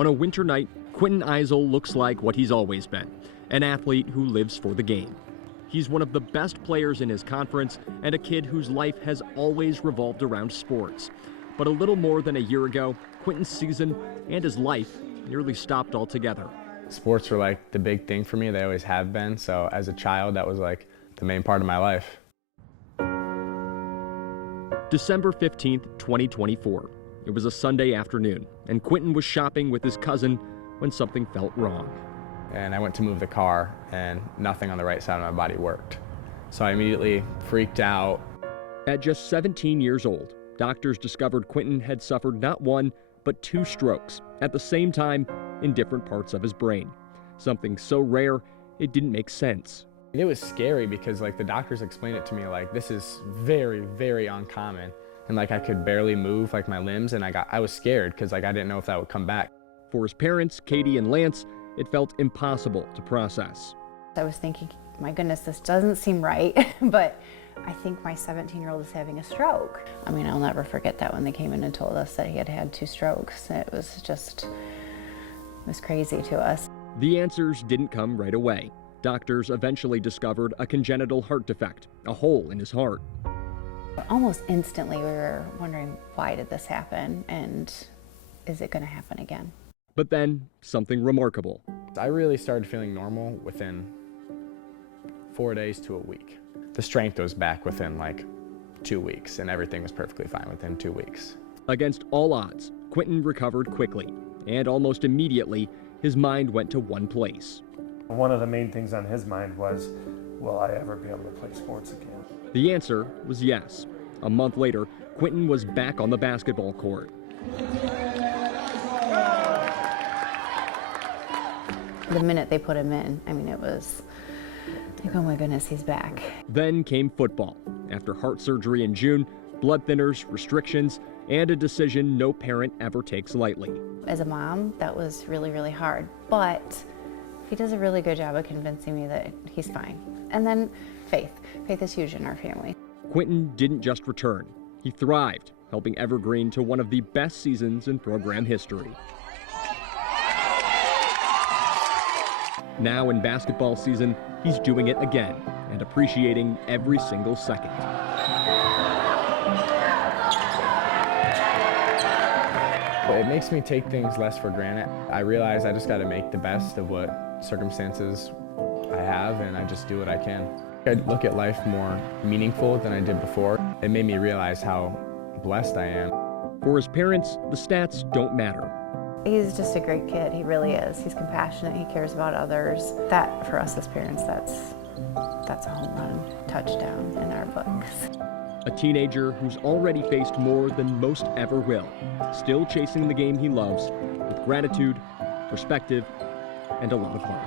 On a winter night, Quinten Eisel looks like what he's always been, an athlete who lives for the game. He's one of the best players in his conference and a kid whose life has always revolved around sports. But a little more than a year ago, Quinten's season and his life nearly stopped altogether. Sports were like the big thing for me. They always have been. So as a child, that was like the main part of my life. December 15th, 2024. It was a Sunday afternoon, and Quinten was shopping with his cousin when something felt wrong. And I went to move the car, and nothing on the right side of my body worked. So I immediately freaked out. At just 17 years old, doctors discovered Quinten had suffered not one, but 2 strokes at the same time in different parts of his brain. Something so rare, it didn't make sense. It was scary because like the doctors explained it to me like this is very, very uncommon. And like I could barely move like my limbs, and I was scared because like I didn't know if that would come back. For his parents, Katie and Lance, it felt impossible to process. I was thinking, my goodness, this doesn't seem right, but I think my 17-year-old is having a stroke. I mean, I'll never forget that when they came in and told us that he had had 2 strokes. It was crazy to us. The answers didn't come right away. Doctors eventually discovered a congenital heart defect, a hole in his heart. Almost instantly, we were wondering, why did this happen, and is it going to happen again? But then, something remarkable. I really started feeling normal within 4 days to a week. The strength was back within like 2 weeks, and everything was perfectly fine within 2 weeks. Against all odds, Quinten recovered quickly, and almost immediately, his mind went to one place. One of the main things on his mind was, will I ever be able to play sports again? The answer was yes. A month later, Quinten was back on the basketball court. The minute they put him in, I mean, it was like, oh my goodness, he's back. Then came football. After heart surgery in June, blood thinners, restrictions, and a decision no parent ever takes lightly. As a mom, that was really, really hard, but he does a really good job of convincing me that he's fine. And then faith. Faith is huge in our family. Quinten didn't just return. He thrived, helping Evergreen to one of the best seasons in program history. Now in basketball season, he's doing it again and appreciating every single second. It makes me take things less for granted. I realize I just got to make the best of what circumstances I have, and I just do what I can. I look at life more meaningful than I did before. It made me realize how blessed I am. For his parents, the stats don't matter. He's just a great kid, he really is. He's compassionate, he cares about others. That, for us as parents, that's a home run touchdown in our books. A teenager who's already faced more than most ever will, still chasing the game he loves with gratitude, perspective, and a lot of heart.